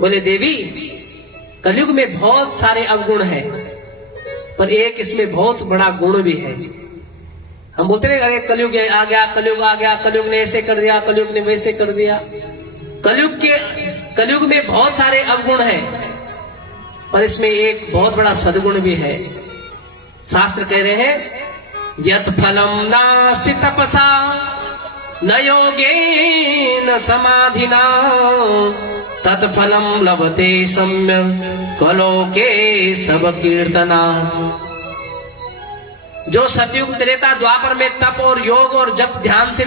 बोले देवी, कलयुग में बहुत सारे अवगुण हैं, पर एक इसमें बहुत बड़ा गुण भी है। हम बोलते हैं अरे कलयुग आ गया, कलयुग आ गया, कलयुग ने ऐसे कर दिया, कलयुग ने वैसे कर दिया। कलयुग में बहुत सारे अवगुण हैं, पर इसमें एक बहुत बड़ा सद्गुण भी है। शास्त्र कह रहे हैं यत् फलम नास्ति तपसा न योगेन समाधिना तत्फलम लभते सम्यक् कलोके सब कीर्तना। जो सतयुग त्रेता द्वापर में तप और योग और जप ध्यान से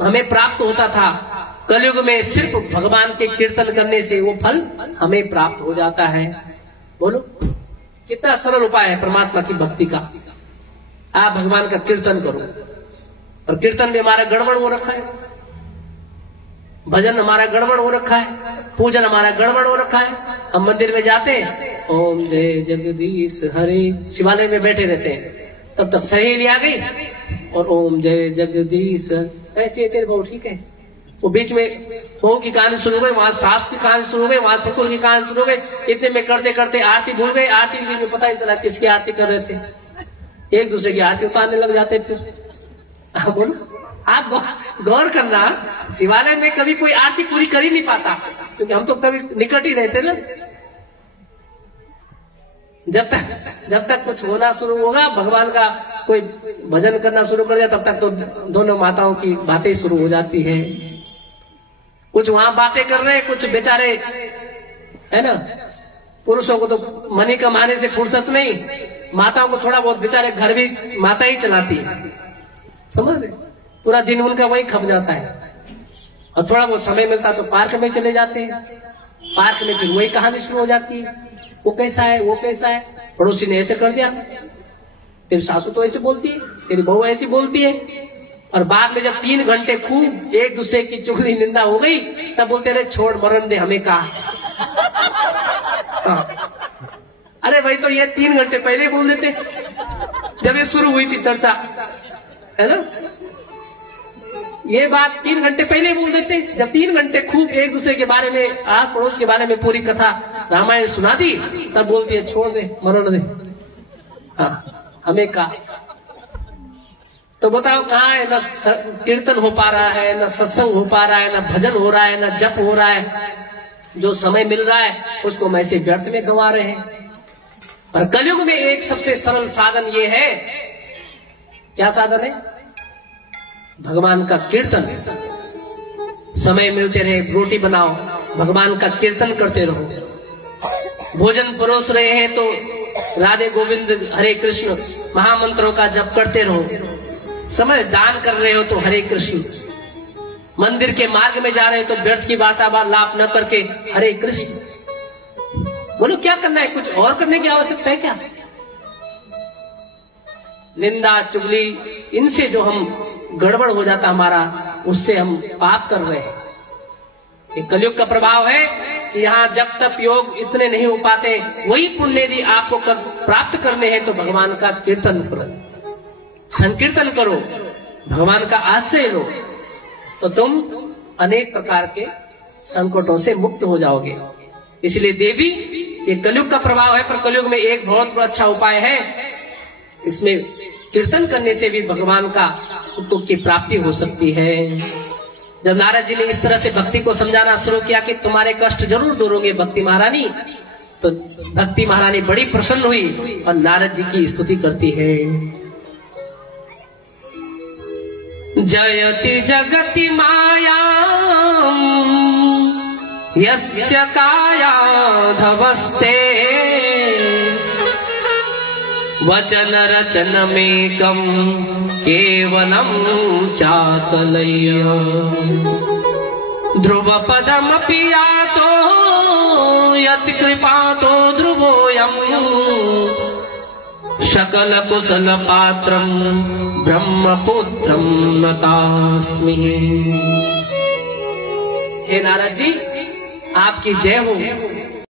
हमें प्राप्त होता था, कलयुग में सिर्फ भगवान के कीर्तन करने से वो फल हमें प्राप्त हो जाता है। बोलो कितना सरल उपाय है परमात्मा की भक्ति का। आप भगवान का कीर्तन करो, और कीर्तन में हमारा गड़बड़ हो रखा है, भजन हमारा गड़बड़ हो रखा है, पूजन हमारा गड़बड़ हो रखा है। हम मंदिर में जाते हैं, ओम जय जगदीश हरे, शिवालय में बैठे रहते हैं, तब तक सहेली आ गई और ओम जय जगदीश ऐसे तेरे बहु ठीक है। वो बीच में बहू की कहानी शुरू हो गई, वहां सास की कहानी शुरू हो गई, वहां ससुर की कहानी शुरू हो गई। इतने में करते करते आरती भूल गए, आरती में पता नहीं चला किसकी आरती कर रहे थे, एक दूसरे की आरती उतारने लग जाते। फिर बोलो, आप गौर करना, शिवालय में कभी कोई आरती पूरी कर ही नहीं पाता, क्योंकि हम तो कभी निकट ही रहते ना। जब तक कुछ होना शुरू होगा, भगवान का कोई भजन करना शुरू कर दिया, तब तक तो दोनों माताओं की बातें शुरू हो जाती है। कुछ वहां बातें कर रहे हैं, कुछ बेचारे है ना, पुरुषों को तो मनी कमाने से फुर्सत नहीं, माताओं को थोड़ा बहुत बेचारे घर भी माता ही चलाती है, समझ रहे, पूरा दिन उनका वही खप जाता है। और थोड़ा बहुत समय मिलता तो पार्क में चले जाते हैं, पार्क में फिर वही कहानी शुरू हो जाती है, वो कैसा है, वो कैसा है, पड़ोसी ने ऐसे कर दिया, तेरी सासू तो ऐसे बोलती है, तेरी बहू ऐसी बोलती है। और बाद में जब 3 घंटे खूब एक दूसरे की चुगली निंदा हो गई, तब बोलते रहे छोड़ मरण दे हमें कहा। अरे भाई, तो ये 3 घंटे पहले बोल देते जब ये शुरू हुई थी चर्चा, है ना। ये बात 3 घंटे पहले बोल देते, जब 3 घंटे खूब एक दूसरे के बारे में, आस पड़ोस के बारे में पूरी कथा रामायण सुना दी, तब बोलती है छोड़ दे मरण दे, हाँ हमें कहा। तो बताओ कहाँ है, ना कीर्तन हो पा रहा है, ना सत्संग हो पा रहा है, ना भजन हो रहा है, ना जप हो रहा है। जो समय मिल रहा है उसको हम ऐसे व्यर्थ में गंवा रहे हैं। पर कलयुग में एक सबसे सरल साधन ये है, क्या साधन है? भगवान का कीर्तन। समय मिलते रहे रोटी बनाओ, भगवान का कीर्तन करते रहो। भोजन परोस रहे हैं तो राधे गोविंद हरे कृष्ण महामंत्रों का जप करते रहो। समय दान कर रहे हो तो हरे कृष्ण। मंदिर के मार्ग में जा रहे हो तो व्यर्थ की वार्तालाप न करके हरे कृष्ण। बोलो क्या करना है, कुछ और करने की आवश्यकता है क्या? निंदा चुगली इनसे जो हम गड़बड़ हो जाता हमारा, उससे हम पाप कर रहे हैं। ये कलयुग का प्रभाव है कि यहाँ जब तक योग इतने नहीं हो पाते, वही पुण्य यदि आपको प्राप्त करने हैं तो भगवान का कीर्तन करो, संकीर्तन करो, भगवान का आश्रय लो, तो तुम अनेक प्रकार के संकटों से मुक्त हो जाओगे। इसलिए देवी, ये कलयुग का प्रभाव है, पर कलयुग में एक बहुत अच्छा उपाय है। इसमें कीर्तन करने से भी भगवान का सुख की प्राप्ति हो सकती है। जब नारद जी ने इस तरह से भक्ति को समझाना शुरू किया कि तुम्हारे कष्ट जरूर दूर होंगे भक्ति महारानी, तो भक्ति महारानी बड़ी प्रसन्न हुई और नारद जी की स्तुति करती है। जयति जगति माया यस्य कायाधवस्ते वचन रचनमेकं केवलं चाकलय्य ध्रुव पदमपि यातो यत् कृपातो ध्रुवोऽयम् सकल कुशल पात्रं ब्रह्मपुत्रं नतास्मि। हे नारद जी, आपकी जय हो।